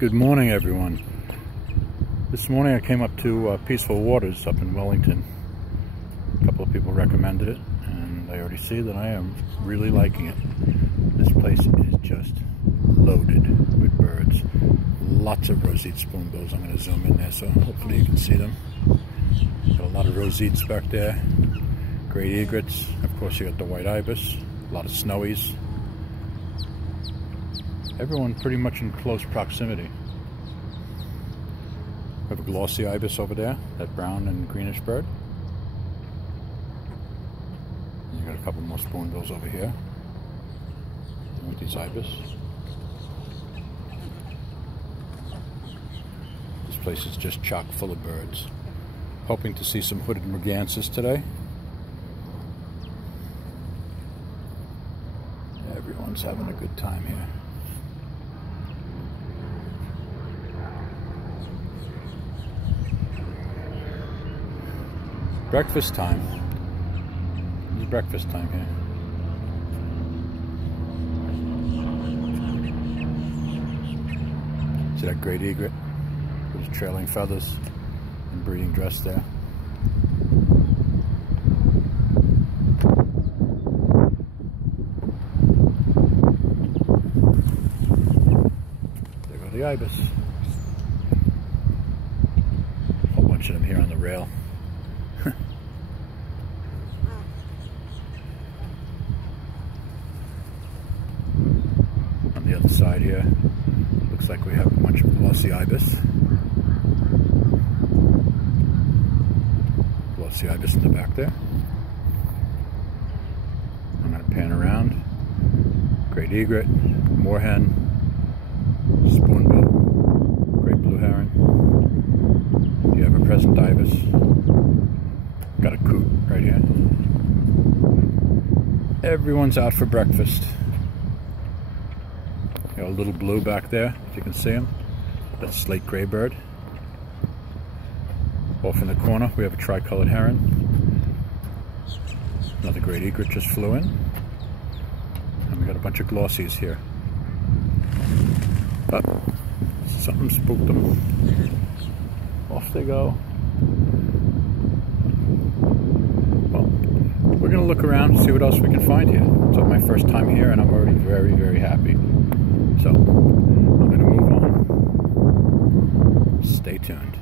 Good morning, everyone. This morning I came up to Peaceful Waters up in Wellington. A couple of people recommended it, and I already see that I am really liking it. This place is just loaded with birds. Lots of roseate spoonbills. I'm going to zoom in there so hopefully you can see them. Got a lot of roseates back there. Great egrets. Of course you got the white ibis. A lot of snowies. Everyone pretty much in close proximity. We have a glossy ibis over there, that brown and greenish bird. And you got a couple more spoonbills over here with these ibis. This place is just chock full of birds. Hoping to see some hooded merganses today. Everyone's having a good time here. Breakfast time. It's breakfast time here. See that great egret with his trailing feathers and breeding dress there. There go the ibis. A whole bunch of them here on the rail. On the other side here, looks like we have a bunch of glossy ibis. Glossy ibis in the back there. I'm going to pan around. Great egret, moorhen, spoonbill, great blue heron. You have a present ibis. Got a coot right here. Everyone's out for breakfast. Got a little blue back there, if you can see him. That's slate gray bird. Off in the corner, we have a tricolored heron. Another great egret just flew in. And we got a bunch of glossies here. But something spooked them. Off they go. Well, we're going to look around and see what else we can find here. It's my first time here and I'm already very, very happy. So, I'm going to move on. Stay tuned.